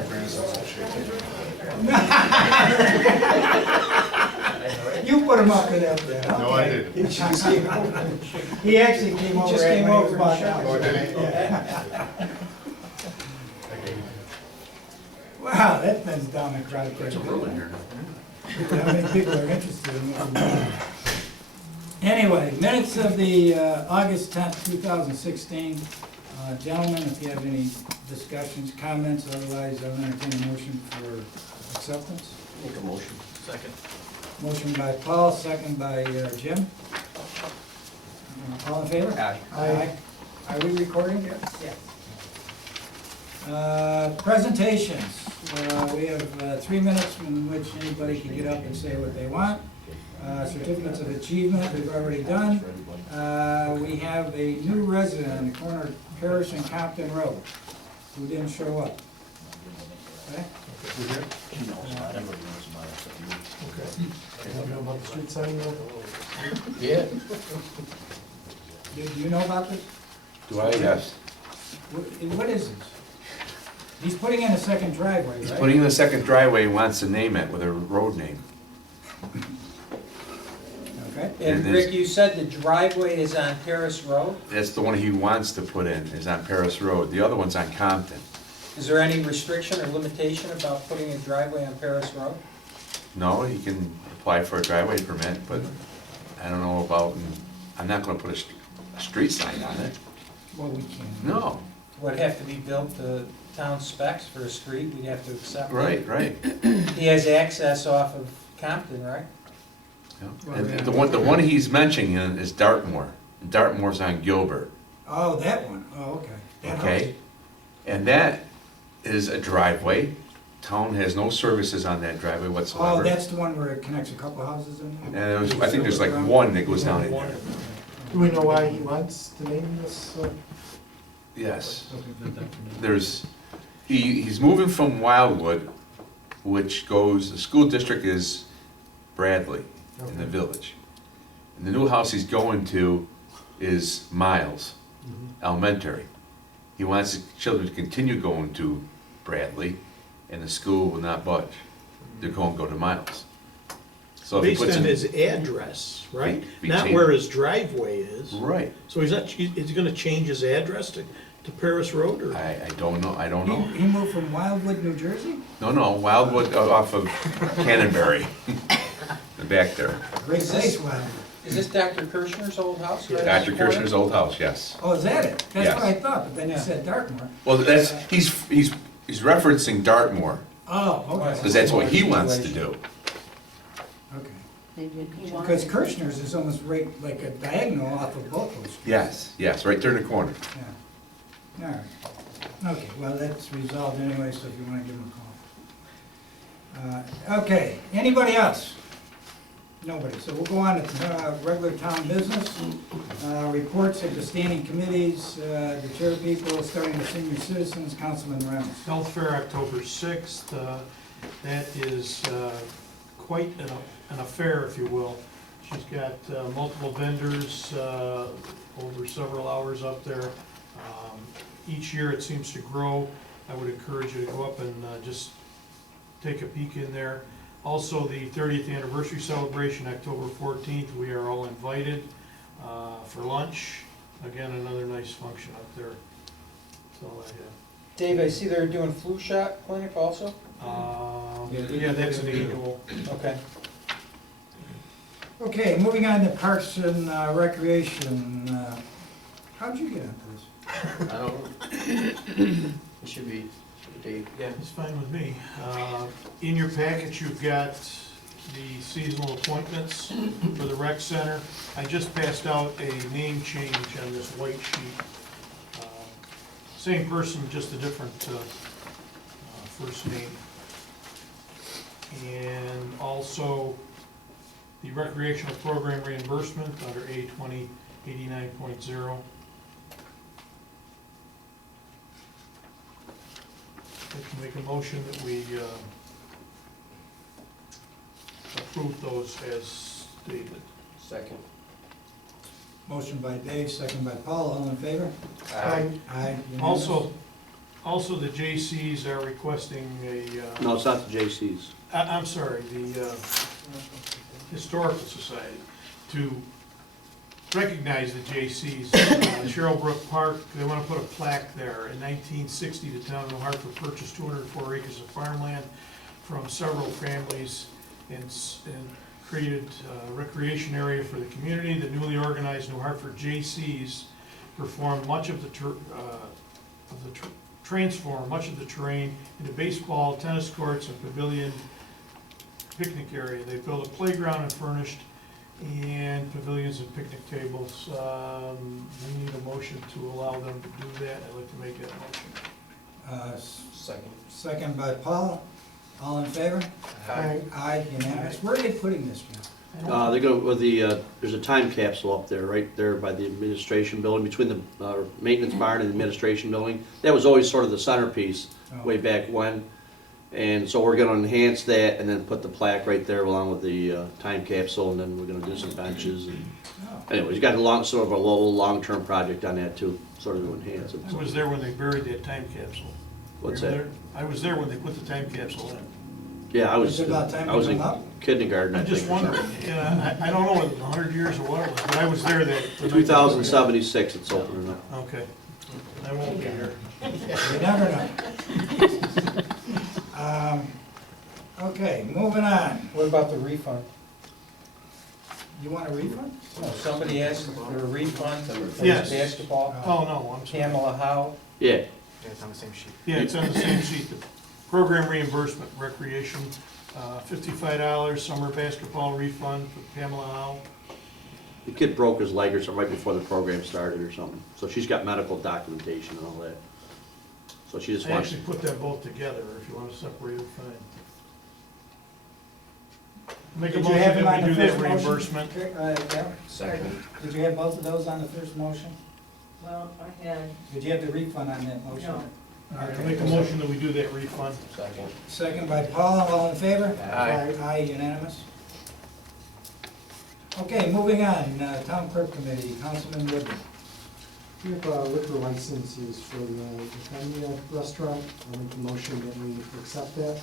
my grandson's all shaking. You put him up to that bed. No, I didn't. He just came over. He actually came over. just right came when he over was and about Oh, down. did he? Yeah. Wow, that thing's down the crowd. It's a room in here now. How many people are interested in that? Anyway, minutes of the August 10th, 2016. Gentlemen, if you have any discussions, comments, otherwise I'll entertain a motion for acceptance. Make a motion. Second. Motion by Paul, second by Jim. All in favor? Aye. Aye. Are we recording? Yes. Presentations. We have 3 minutes in which anybody can get up and say what they want. Certificates of achievement, we've already done. We have a new resident on the corner of Paris and Compton Road who didn't show up. Okay? She knows about it. Everybody knows about it. You know about the street sign yet? Yeah. Do you know about this? Do I? Yes. What is this? He's putting in a second driveway, He's right? putting in a second driveway, he wants to name it with a road name. Okay. And Rick, you said the driveway is on Terrace Road? That's the one he wants to put in, is on Paris Road. The other one's on Compton. Is there any restriction or limitation about putting a driveway on Terrace Road? No, he can apply for a driveway permit, but I don't know about, I'm not gonna put a street sign on it. Well, we can't. No, Would it have to be built to town specs for a street, we'd have to accept it. right. He has access off of Compton, right? Yeah. Well, And yeah. the one he's mentioning is Dartmoor. Dartmoor's on Gilbert, Oh, that one. Oh, okay. That okay? house. And that is a driveway. Town has no services on that driveway Oh, whatsoever. that's the one where it connects a couple houses in And there? I think there's like one that goes down in there. Do we know why he wants to name this? Yes. He's moving from Wildwood, which goes, the school district is Bradley in the village. And the new house he's going to is Miles Elementary. He wants the children to continue going to Bradley, and the school will not budge. They're going to go to Miles. So if he Based puts on in. his address, right? Be Not changed. where his driveway is. Right. So he's gonna change his address to Paris Road, or? I don't know. He moved from Wildwood, New Jersey? No, Wildwood off of Canterbury. The back there. Great place, Wildwood. Is this Dr. Kirshner's old house? right on Dr. the corner? Kirshner's old house, yes. Oh, is that it? That's Yes. what I thought, but then you Yeah. said Dartmoor. Well, he's referencing Dartmoor, Oh, okay. because that's what he wants to do. Okay. Maybe he wanted- Because Kirshner's is almost right, like a diagonal off of both those streets. Yes, right there in the corner. Yeah. All right. Okay, well, that's resolved anyway, so if you want to give him a call. Okay, anybody else? Nobody, so we'll go on to regular town business. Reports of the standing committees, the chair people, starting with senior citizens, Councilman Reynolds. Health Fair, October 6th. That is quite an affair, if you will. She's got multiple vendors over several hours up there. Each year it seems to grow. I would encourage you to go up and just take a peek in there. Also, the 30th anniversary celebration, October 14th, we are all invited for lunch. Again, another nice function up there. That's all I have. Dave, I see they're doing flu shot clinic also? Yeah, that's an annual. Okay. Okay, moving on to Parks and Recreation. How'd you get into this? I don't know. It should be, Yeah, it's fine with me. In your packet, you've got the seasonal appointments for the rec center. I just passed out a name change on this white sheet. Same person, just a different first name. And also the recreational program reimbursement under A 2089.0. I can make a motion that we approve those as stated. second. Motion by Dave, second by Paul, all in favor? Aye. Aye. unanimous. Also, the J.C.'s are requesting a, No, it's not the J.C.'s. I'm sorry, the Historical Society, to recognize the J.C.'s. Cheryl Brook Park, they want to put a plaque there. In 1960, the town of New Hartford purchased 204 acres of farmland from several families and created a recreation area for the community. The newly organized New Hartford J.C.'s transform much of the terrain into baseball, tennis courts, and pavilion picnic area. They built a playground and furnished and pavilions and picnic tables. We need a motion to allow them to do that. I'd like to make that motion. Second. Second by Paul. All in favor? Aye, unanimous. Where are they putting this, Jim? They go with the, there's a time capsule up there, right there by the administration building, between the maintenance barn and the administration building. That was always sort of the centerpiece way back when. And so we're gonna enhance that and then put the plaque right there along with the time capsule, and then we're gonna do some benches. And anyways, you got sort of a little long-term project on that too, sort of to enhance it. I was there when they buried that time capsule. What's You were that? there? I was there when they put the time capsule in. Yeah, I was Is it about time to in come up? kindergarten, I I'm just think. wondering, I don't know whether it's 100 years or what it was, but I was there that. 2076 it's opening up. Okay. I won't be here. You never know. Okay, moving on. What about the refund? You want a refund? No, somebody asked for a refund for Yes. basketball. Oh, no, I'm sorry. Pamela Howe. Yeah, It's on the same sheet. Yeah, it's on the same sheet. The program reimbursement, recreation, $55, summer basketball refund for Pamela Howe. the kid broke his leg or something right before the program started or something. So she's got medical documentation and all that. So she just I wants, actually put them both together, if you want to separate it, fine. Make a Did you motion have them on that we the do that first motion? reimbursement. Yeah. Second. Did you have both of those on the first motion? Well, I had, Did you have the refund on that motion? No. All right, I make a motion that we do that refund. Second. Second by Paul, all in favor? Aye. Aye, unanimous. Okay, moving on, Town Clerk Committee, Councilman Woodman. We have liquor licenses for the Kenya restaurant. I'll make a motion that we accept that.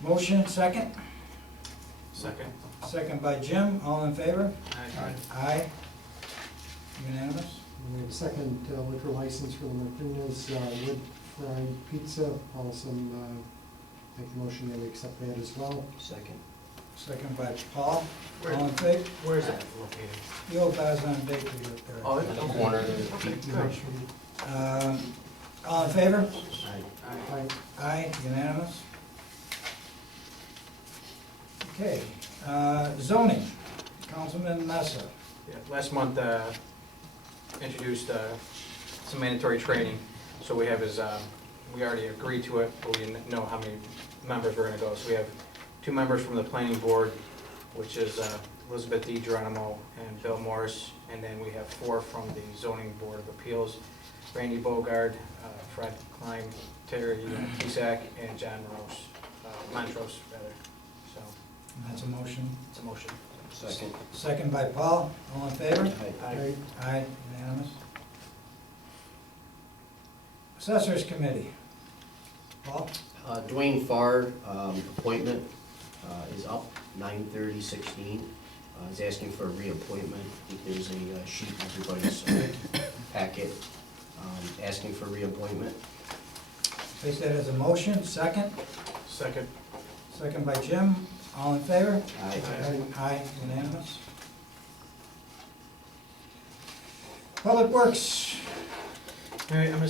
Motion, second? Second. Second by Jim, all in favor? Aye. Aye. Unanimous? And we have a second liquor license for the Martinez wood fried pizza. Also, make a motion that we accept that as well. Second. Second by Paul, all in favor? Where is that located? The old Bazan Bakery up there. Oh, in the corner of the. All in favor? Aye. Aye, unanimous. Okay, zoning, Councilman Massa. Yeah, last month, introduced some mandatory training, so we have is, we already agreed to it, but we didn't know how many members we're gonna go. So we have 2 members from the planning board, which is Elizabeth D. Geronimo and Bill Morris, and then we have 4 from the zoning board of appeals, Randy Bogard, Fred Klein, Terry Cusack, and John Montrose, rather, so And that's a motion. it's a motion. Second. Second by Paul, all in favor? Aye. Aye, unanimous. Assessors Committee. Paul? Dwayne Farr, appointment is up, 9/30/16. He's asking for a reappointment. I think there's a sheet in everybody's packet asking for reappointment. Place that as a motion, second. Second. Second by Jim, all in favor? Aye. Aye, unanimous. Public Works. All right, I'm gonna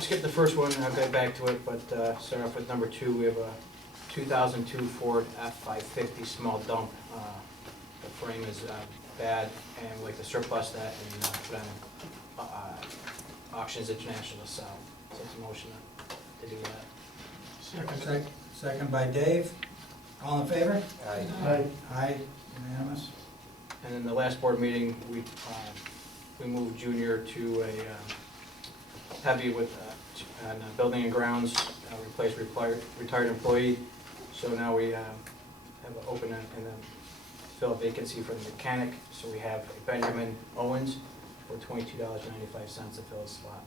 skip the first one, and I'll get back to it, but start off with number 2. We have a 2002 Ford F-550 small dump. The frame is bad, and we'd like to surplus that and put on Auctions International to sell. So it's a motion to do that. Second. Second by Dave, all in favor? Aye. Aye, unanimous. And then the last board meeting, we moved Junior to a heavy with on building and grounds, replace retired employee. So now we have an open and then fill a vacancy for the mechanic. So we have Benjamin Owens for $22.95 to fill his slot.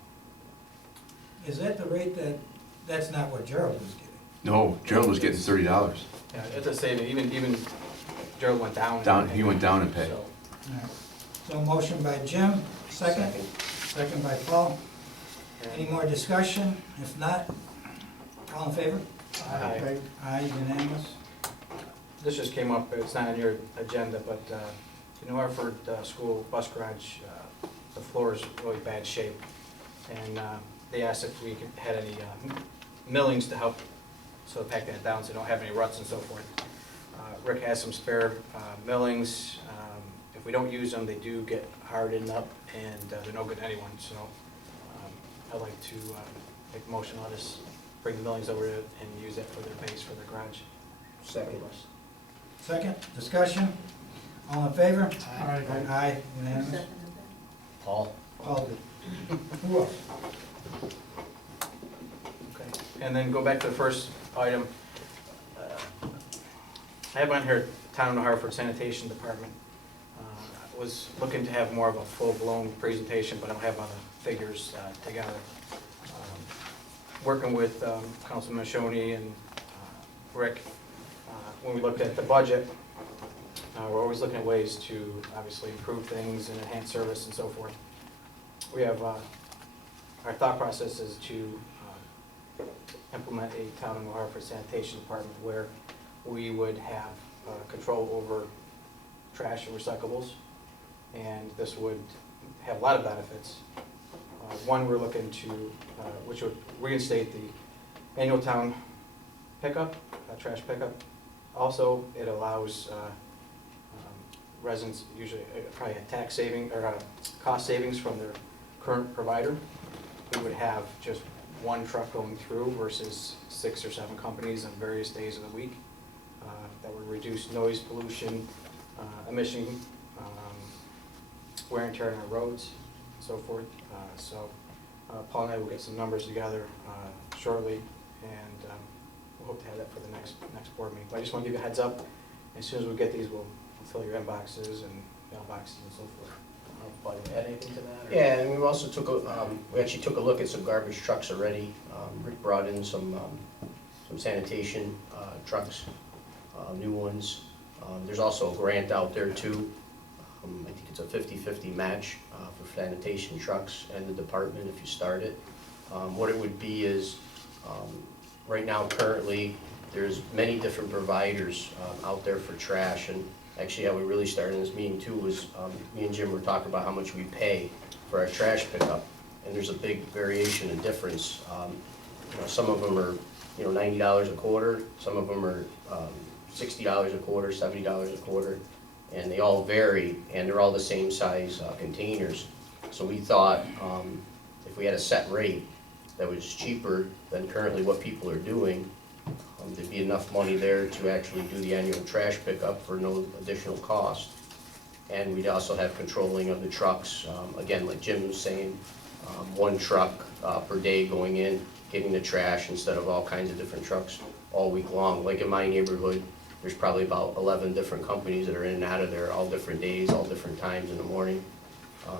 is that the rate that's not what Gerald was getting? No, Gerald was getting $30. Yeah, it's a saving, even Gerald went down. He went down in pay. So, All right. So motion by Jim, second? Second by Paul. Any more discussion? If not, all in favor? Aye. Aye, unanimous. This just came up, it's not on your agenda, but the New Hartford School Bus Garage, the floor is really bad shape. And they asked if we had any millings to help so pack that down so they don't have any ruts and so forth. Rick has some spare millings. If we don't use them, they do get hardened up and they're no good to anyone. So I'd like to make a motion, let us bring the millings over and use that for their base for their garage. Second. Second, discussion? All in favor? Aye. Aye, unanimous. Paul? Paul did. Who else? Okay, and then go back to the first item. I have on here, Town of New Hartford Sanitation Department. I was looking to have more of a full-blown presentation, but I don't have all the figures together. Working with Councilman Shoney and Rick, when we looked at the budget, we're always looking at ways to obviously improve things and enhance service and so forth. We have, our thought process is to implement a Town of New Hartford Sanitation Department where we would have control over trash and recyclables, and this would have a lot of benefits. One, we're looking to, which would reinstate the annual town pickup, trash pickup. Also, it allows residents usually probably a tax saving or cost savings from their current provider. We would have just one truck going through versus 6 or 7 companies on various days of the week. That would reduce noise pollution, emission, wear and tear on our roads, and so forth. So Paul and I will get some numbers together shortly, and we'll hope to have that for the next board meeting. But I just want to give you a heads up. As soon as we get these, we'll fill your inboxes and mailboxes and so forth. I don't know if Bud, add anything to that? Or? Yeah, and we also took we actually took a look at some garbage trucks already. Rick brought in some sanitation trucks, new ones. There's also a grant out there too. I think it's a 50-50 match for sanitation trucks and the department if you start it. What it would be is, right now currently, there's many different providers out there for trash, and actually how we really started in this meeting too was me and Jim were talking about how much we pay for our trash pickup, and there's a big variation and difference. Some of them are $90 a quarter, some of them are $60 a quarter, $70 a quarter, and they all vary, and they're all the same size containers. So we thought if we had a set rate that was cheaper than currently what people are doing, there'd be enough money there to actually do the annual trash pickup for no additional cost. And we'd also have controlling of the trucks. Again, like Jim was saying, one truck per day going in, getting the trash instead of all kinds of different trucks all week long. Like in my neighborhood, there's probably about 11 different companies that are in and out of there all different days, all different times in the morning,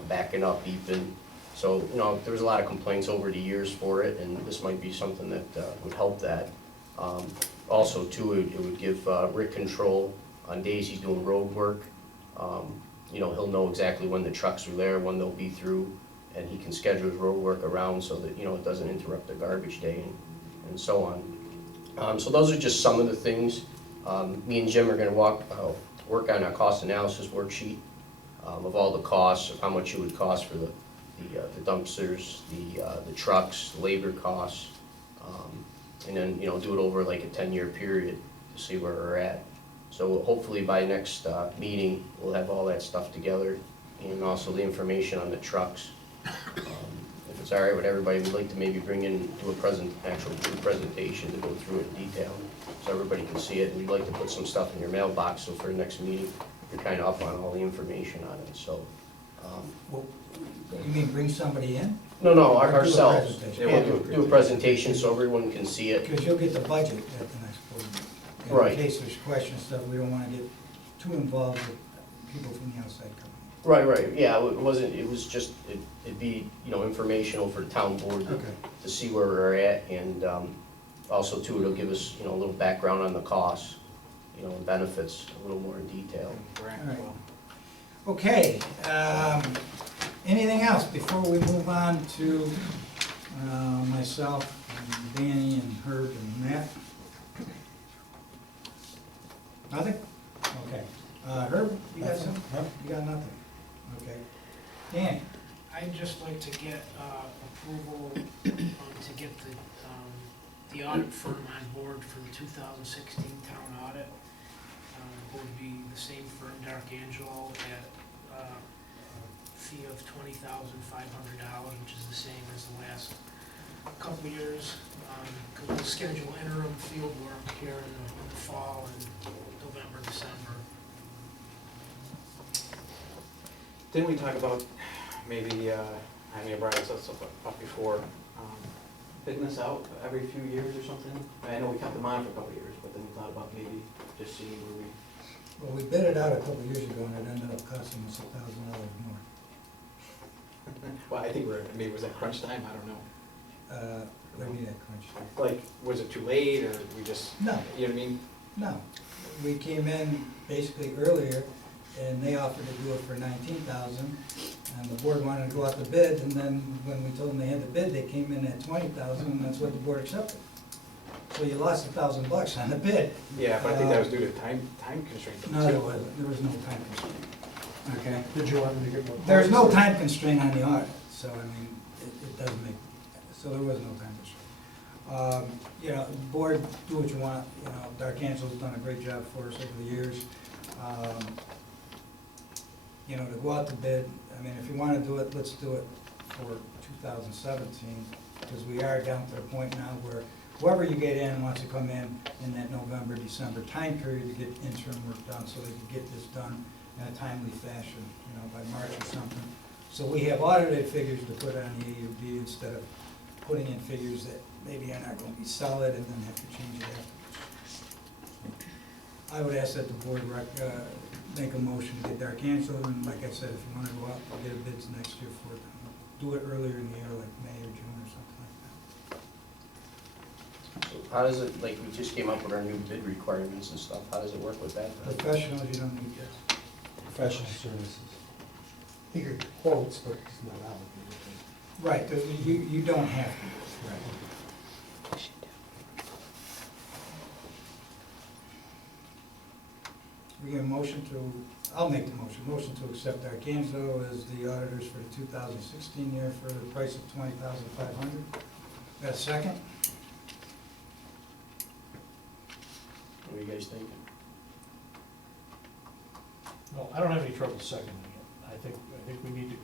backing up, beeping. So, there was a lot of complaints over the years for it, and this might be something that would help that. Also, too, it would give Rick control on days he's doing road work. He'll know exactly when the trucks are there, when they'll be through, and he can schedule his road work around so that, it doesn't interrupt the garbage day and so on. So those are just some of the things. Me and Jim are gonna work on a cost analysis worksheet of all the costs, of how much it would cost for the dumpsters, the trucks, the labor costs, and then do it over like a 10-year period to see where we're at. So hopefully by next meeting we'll have all that stuff together, and also the information on the trucks. If it's all right with everybody, we'd like to maybe bring in do actual presentation to go through it in detail, so everybody can see it. And we'd like to put some stuff in your mailbox, so for the next meeting you're kind of up on all the information on it. So. Well, you mean bring somebody in? No, Or do a ourselves. presentation? Yeah, do a presentation so everyone can see it. Because you'll get the budget at the next board meeting. And Right. In case there's questions, stuff, we don't want to get too involved with people from the outside coming. Right, yeah, it was just, it'd be, informational for the town board Okay. to see where we're at, and also too, it'll give us, a little background on the costs, and benefits, a little more in detail. Grant, All right. well, Okay, anything else before we move on to myself, and Danny, and Herb, and Matt? Nothing? Okay. Herb, you got something? You got nothing? Okay. Danny? I'd just like to get approval to get the audit firm on board for the 2016 town audit. It would be the same firm, D'Arcangelo, at a fee of $20,500, which is the same as the last couple of years. Because we'll schedule interim field work here in the fall and November, December. Didn't we talk about maybe, I may have brought this up before, bidding this out every few years or something? I know we kept them on for a couple of years, but then we thought about maybe just seeing where we. Well, we bid it out a couple of years ago, and it ended up costing us $1,000 more. Well, I think maybe was that crunch time? I don't know. What do you mean at crunch time? Like, was it too late, or we just, No, you know what I mean? no. We came in basically earlier, and they offered to do it for $19,000, and the board wanted to go out to bid, and then when we told them they had to bid, they came in at $20,000, and that's what the board accepted. So you lost $1,000 on the bid. Yeah, but I think that was due to time constraints. No, there wasn't, there was no time constraint. Okay? Did you want me to get more? There's no quotes? time constraint on the audit, so I mean, it doesn't make, so there was no time constraint. The board, do what you want, D'Arcangelo's done a great job for us over the years. To go out to bid, I mean, if you wanna do it, let's do it for 2017, because we are down to the point now where whoever you get in wants to come in that November, December time period to get interim work done, so they can get this done in a timely fashion, by March or something. So we have audited figures to put on the AUD instead of putting in figures that maybe are not gonna be solid and then have to change it afterwards. I would ask that the board make a motion to get D'Arcangelo, and like I said, if you wanna go out and get a bids next year for it, do it earlier in the year, like May or June or something like that. So how does it, like, we just came up with our new bid requirements and stuff, how does it work with that? Professionals, you don't need that. Professional services. He could quotes, but he's not obligated. Right, you don't have to. Right. We get a motion I'll make the motion to accept D'Arcangelo as the auditors for the 2016 year for the price of $20,500. Got a second? What are you guys thinking? No, I don't have any trouble seconding it. I think we need to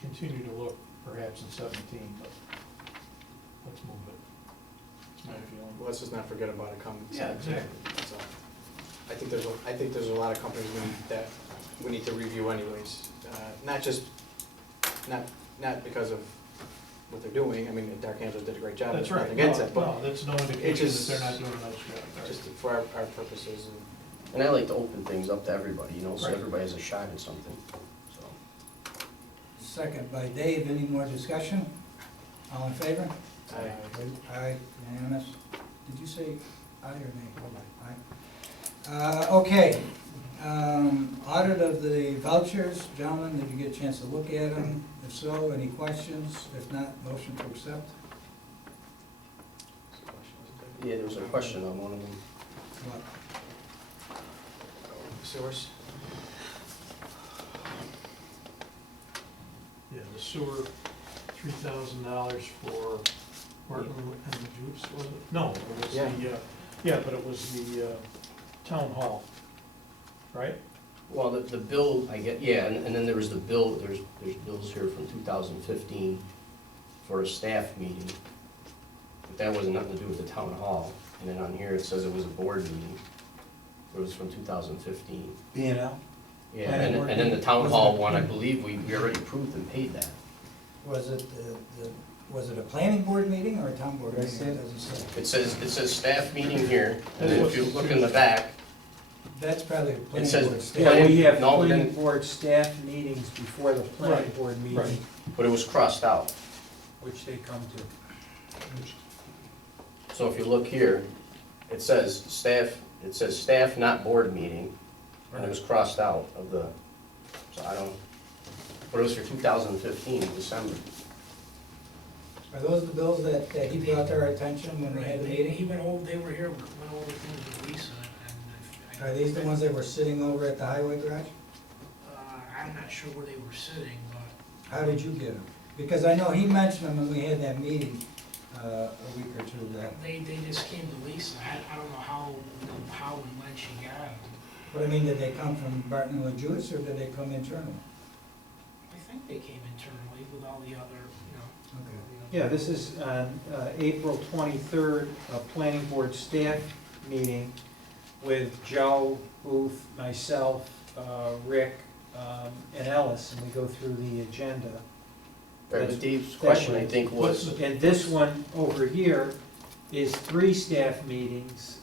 continue to look perhaps in 17, but let's move it. That's my feeling. Let's just not forget about it come. Yeah, exactly. That's all. I think there's a lot of companies that we need to review anyways. Not because of what they're doing. I mean, D'Arcangelo did a great job. That's There's right. nothing against it, but No, that's no indication that they're not doing a nice job. Right. just for our purposes. And I like to open things up to everybody, so Right. everybody has a shot at something, so. Second by Dave. Any more discussion? All in favor? Aye, unanimous. Did you say aye or nay? Aye. Okay. Audit of the vouchers, gentlemen, did you get a chance to look at them? If so, any questions? If not, motion to accept? Yeah, there was a question on one of them. What? Source. Yeah, the sewer, $3,000 for Martin and the Juice, was it? No, it was but it was the town hall, right? Well, the bill, I get, yeah, and then there was the bill, there's bills here from 2015 for a staff meeting. But that wasn't nothing to do with the town hall. And then on here, it says it was a board meeting. It was from 2015. B&L? Yeah, and then the town hall one, I believe, we already approved and paid that. Was it was it a planning board meeting or a town board Did I meeting? say It it? doesn't say. It says staff meeting here, and then if you look in the back, That's probably the It planning says- board staff. Yeah, we have No, planning then- board staff meetings before the planning Right, board right. meeting, But it was crossed out. which they come to. So if you look here, it says staff, not board meeting, and it was crossed out of the, so I don't, but it was for 2015, December. Are those the bills that he brought to our attention when we had the He meeting? went over, they were here, went over things with Lisa, and Are these the ones that were sitting over at the highway garage? I'm not sure where they were sitting, but How did you get them? Because I know he mentioned them when we had that meeting a week or two ago. they just came to Lisa. I don't know how and when she got them. But I mean, did they come from Barton and Lejewis, or did they come internally? I think they came internally with all the other, you know. Okay. Yeah, this is on April 23rd, a planning board staff meeting with Joe, Booth, myself, Rick, and Ellis, and we go through the agenda. Right, but Dave's question, I think, was, And this one over here is 3 staff meetings,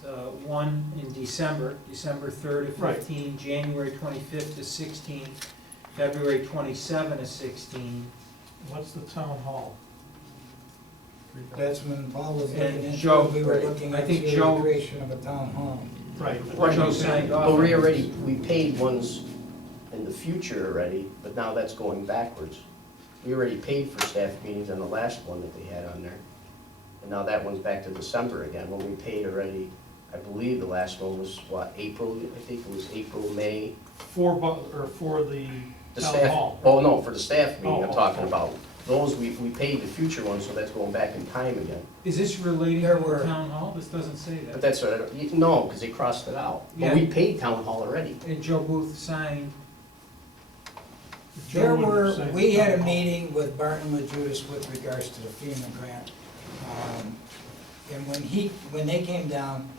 one in December, December 3rd to Right. 15, January 25th to 16, February 27 to 16. What's the town hall? That's when Paul was And looking into, Joe, we were right. looking I at think the Joe- creation of a town hall. Right. Joe signed off. but we paid ones in the future already, but now that's going backwards. We already paid for staff meetings on the last one that they had on there. And now that one's back to December again, when we paid already, I believe the last one was, what, April? I think it was April, May. For the The town staff, hall. oh, no, for the staff meeting I'm Oh, talking oh. about. Those, we paid the future ones, so that's going back in time again. Is this relating There to were- the town hall? This doesn't say But that. that's what I don't, no, because they crossed it out. But Yeah. we paid town hall already. And Joe Booth signed, There Joe were, would say we had a town hall. meeting with Barton and Lejewis with regards to the FEMA grant. And when they came down,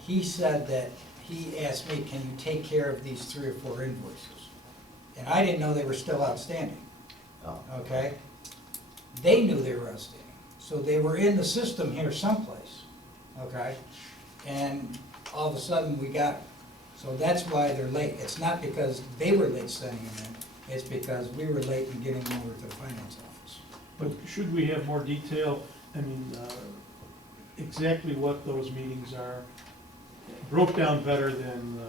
he said that, he asked me, can you take care of these 3 or 4 invoices? And I didn't know they were still outstanding, Oh. okay? They knew they were outstanding, so they were in the system here someplace, okay? And all of a sudden, we got them. So that's why they're late. It's not because they were late sending them in, it's because we were late in getting them over to the finance office. But should we have more detail, I mean, exactly what those meetings are, broke down better than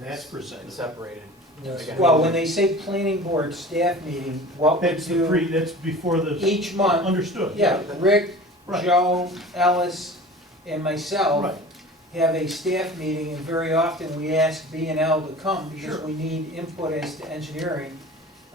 that's presented? Separated. Yes. Again. well, when they say planning board staff meeting, what we That's the do that's before the, each month, understood. yeah, Rick, Right. Joe, Ellis, and myself Right, have a staff meeting, and very often we ask B and L to come because Sure. we need input as to engineering.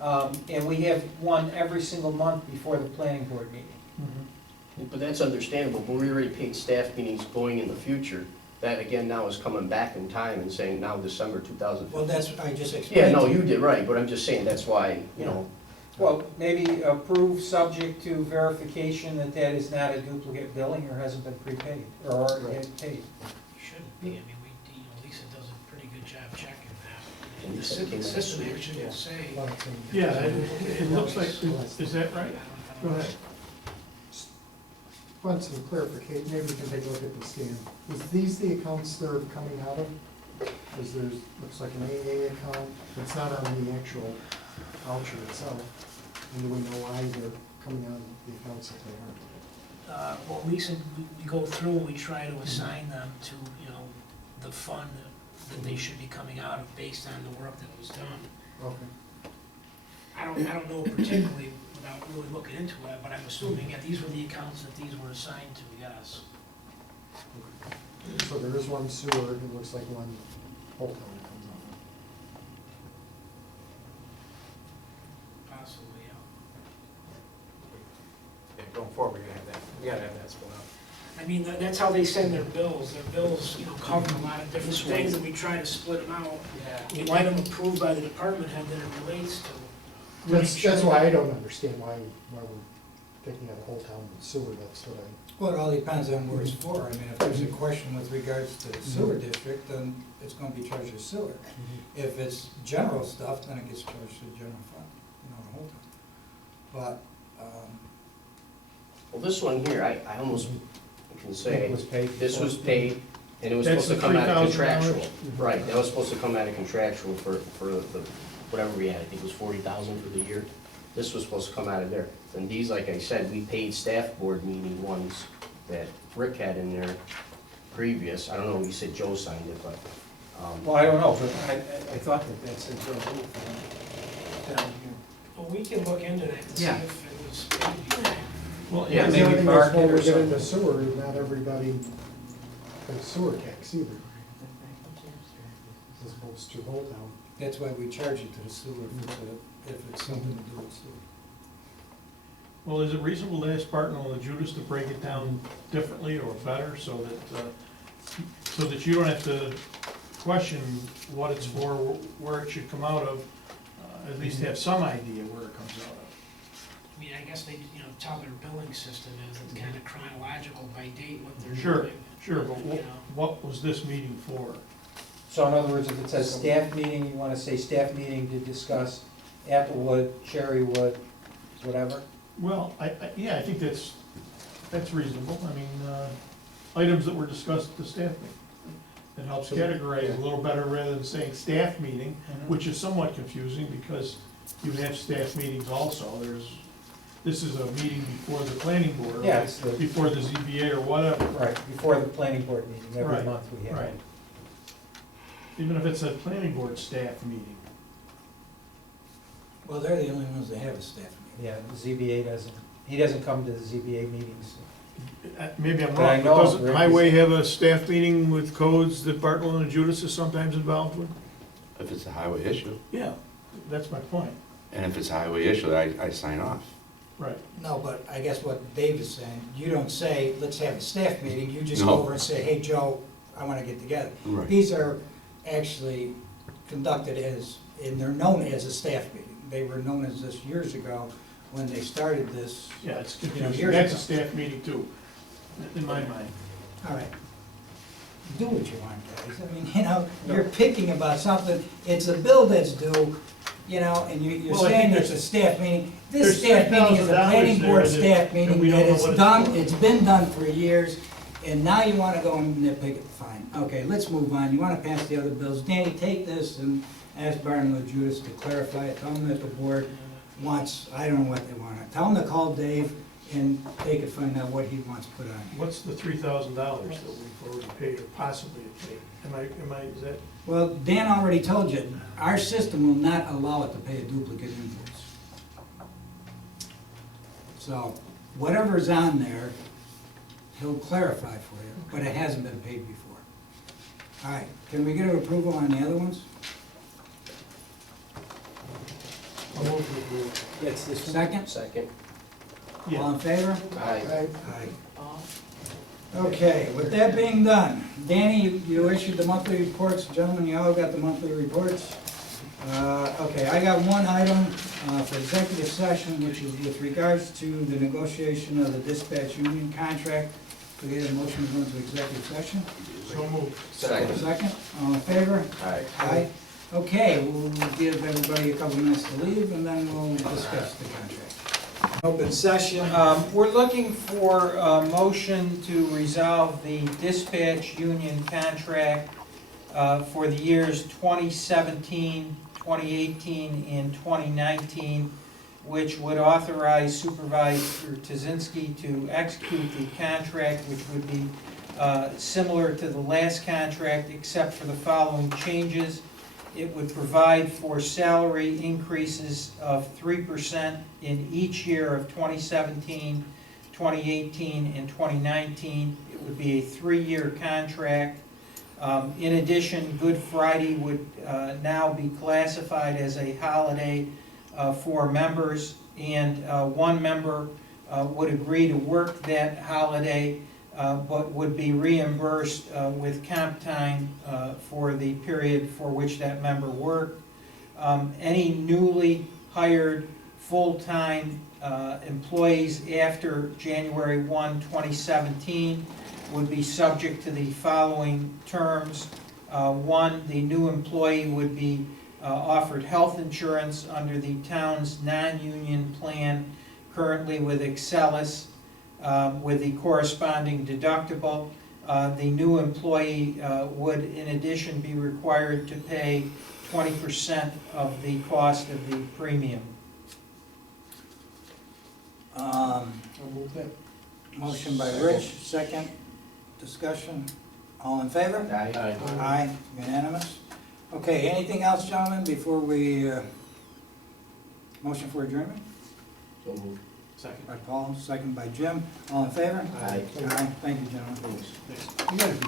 And we have one every single month before the planning board meeting. mhm. But that's understandable, but we already paid staff meetings going in the future. That again now is coming back in time and saying now December 2015. Well, that's what I just explained. Yeah, no, to you did right, but I'm just saying that's why, you know, Well, maybe approve subject to verification that that is not a duplicate billing or hasn't been prepaid, or already had paid. Shouldn't be. I mean, Lisa does a pretty good job checking that. And you The said it came system back. actually will say. Yeah, it looks like, is that right? Go ahead. Want some clarification, maybe we can take a look at the scan. Is these the accounts they're coming out of? Because there's, looks like an AA account, it's not on the actual voucher itself. And do we know why they're coming out of the accounts that they are? Well, Lisa, we go through and we try to assign them to, the fund that they should be coming out of based on the work that was done. Okay. I don't know particularly without really looking into it, but I'm assuming, these were the accounts that these were assigned to, yes. So there is one sewer, it looks like one Old Town that comes out. Possibly, yeah. Yeah, going forward, we gotta have that split up. I mean, that's how they send their bills. Their bills, cover a lot of different things, and we try to split them out. We want them approved by the department head that it relates to. That's why I don't understand why we're taking out Old Town and sewer, that's what I. Well, it all depends on where it's for. I mean, if there's a question with regards to the sewer district, then it's gonna be charged as sewer. If it's general stuff, then it gets charged to the general fund, the whole time. But, well, this one here, I almost can say, It was paid this was before. paid, And it was That's supposed to the come out of $3,000? contractual. Right, that was supposed to come out of contractual for the, whatever we had, I think it was 40,000 for the year. This was supposed to come out of there. And these, like I said, we paid staff board meeting ones that Rick had in there previous. I don't know, you said Joe signed it, but, Well, I don't know, but I thought that said Joe Booth down here. Well, we can look into that to see Yeah. if it was paid. Well, Yeah, Because maybe everything mark else, when it or we get into something. sewer, not everybody pays sewer tax either, as opposed to whole town. That's why we charge it to the sewer if it's something to do with sewer. Well, is it reasonable to ask Bartonell and Judas to break it down differently or better so that you don't have to question what it's for, where it should come out of, at least have some idea where it comes out of? I mean, I guess they, it's how their billing system is, it's kind of chronological by date, what they're Sure, doing. sure, but You know. what was this meeting for? So in other words, if it says staff meeting, you wanna say staff meeting to discuss Applewood, Cherrywood, whatever? Well, yeah, I think that's reasonable. I mean, items that were discussed at the staff meeting. It helps categorize a little better rather than saying staff meeting, which is somewhat confusing because you have staff meetings also. This is a meeting before the planning board, Yeah, or it's the, before the ZBA or whatever. right, before the planning board meeting, every Right, month we have. right. Even if it's a planning board staff meeting. Well, they're the only ones that have a staff meeting. Yeah, the ZBA he doesn't come to the ZBA meetings. Maybe I'm But I wrong, know but doesn't Rick is- Highway have a staff meeting with codes that Bartonell and Judas is sometimes involved with? If it's a highway issue, Yeah, that's my point. and if it's a highway issue, I sign off. Right. No, but I guess what Dave is saying, you don't say, let's have a staff meeting, you just No. go over and say, hey, Joe, I wanna get together. Right. These are actually conducted as, and they're known as a staff meeting. They were known as this years ago when they started this. Yeah, it's You know, confusing. here's That's a- a staff meeting too, in my mind. All right. Do what you want, guys. I mean, you're picking about something, it's a bill that's due, and you're Well, I saying think it's a staff meeting. This there's staff meeting is a $3,000 planning board there that- staff that meeting, we don't that know it's what it's done, for. it's been done for years, and now you wanna go and nitpick it, fine. Okay, let's move on. You wanna pass the other bills. Danny, take this and ask Barton Judas to clarify it. Tell them that the board wants, I don't know what they want. Tell them to call Dave and they can find out what he wants put on here. What's the $3,000 that we've already paid or possibly have paid? Is that? Well, Dan already told you, our system will not allow it to pay a duplicate invoice. So, whatever's on there, he'll clarify for you, but it hasn't been paid before. All right, can we get an approval on the other ones? It's this one. Second? second. All in favor? Aye. Aye. Okay, with that being done, Danny, you issued the monthly reports, gentlemen, you all got the monthly reports. Okay, I got one item for executive session, which is with regards to the negotiation of the dispatch union contract. We get a motion to go into executive session. So moved. Second, all in favor? Aye. Aye. Okay, we'll give everybody a couple minutes to leave, and then we'll discuss the contract. Open session. We're looking for a motion to resolve the dispatch union contract for the years 2017, 2018, and 2019, which would authorize Supervisor Tazinski to execute the contract, which would be similar to the last contract, except for the following changes. It would provide for salary increases of 3% in each year of 2017, 2018, and 2019. It would be a 3-year contract. In addition, Good Friday would now be classified as a holiday for members, and one member would agree to work that holiday, but would be reimbursed with comp time for the period for which that member worked. Any newly hired full-time employees after January 1, 2017 would be subject to the following terms. One, the new employee would be offered health insurance under the town's non-union plan, currently with Excelis, with the corresponding deductible. the new employee would in addition be required to pay 20% of the cost of the premium. I'll move that. Motion by Rich, second, discussion, all in favor? Aye. Aye, unanimous. Okay, anything else, gentlemen, before we, motion for adjournment? So moved. Second. By Paul, second by Jim, all in favor? Aye. Aye, thank you, gentlemen. Thanks. You gotta be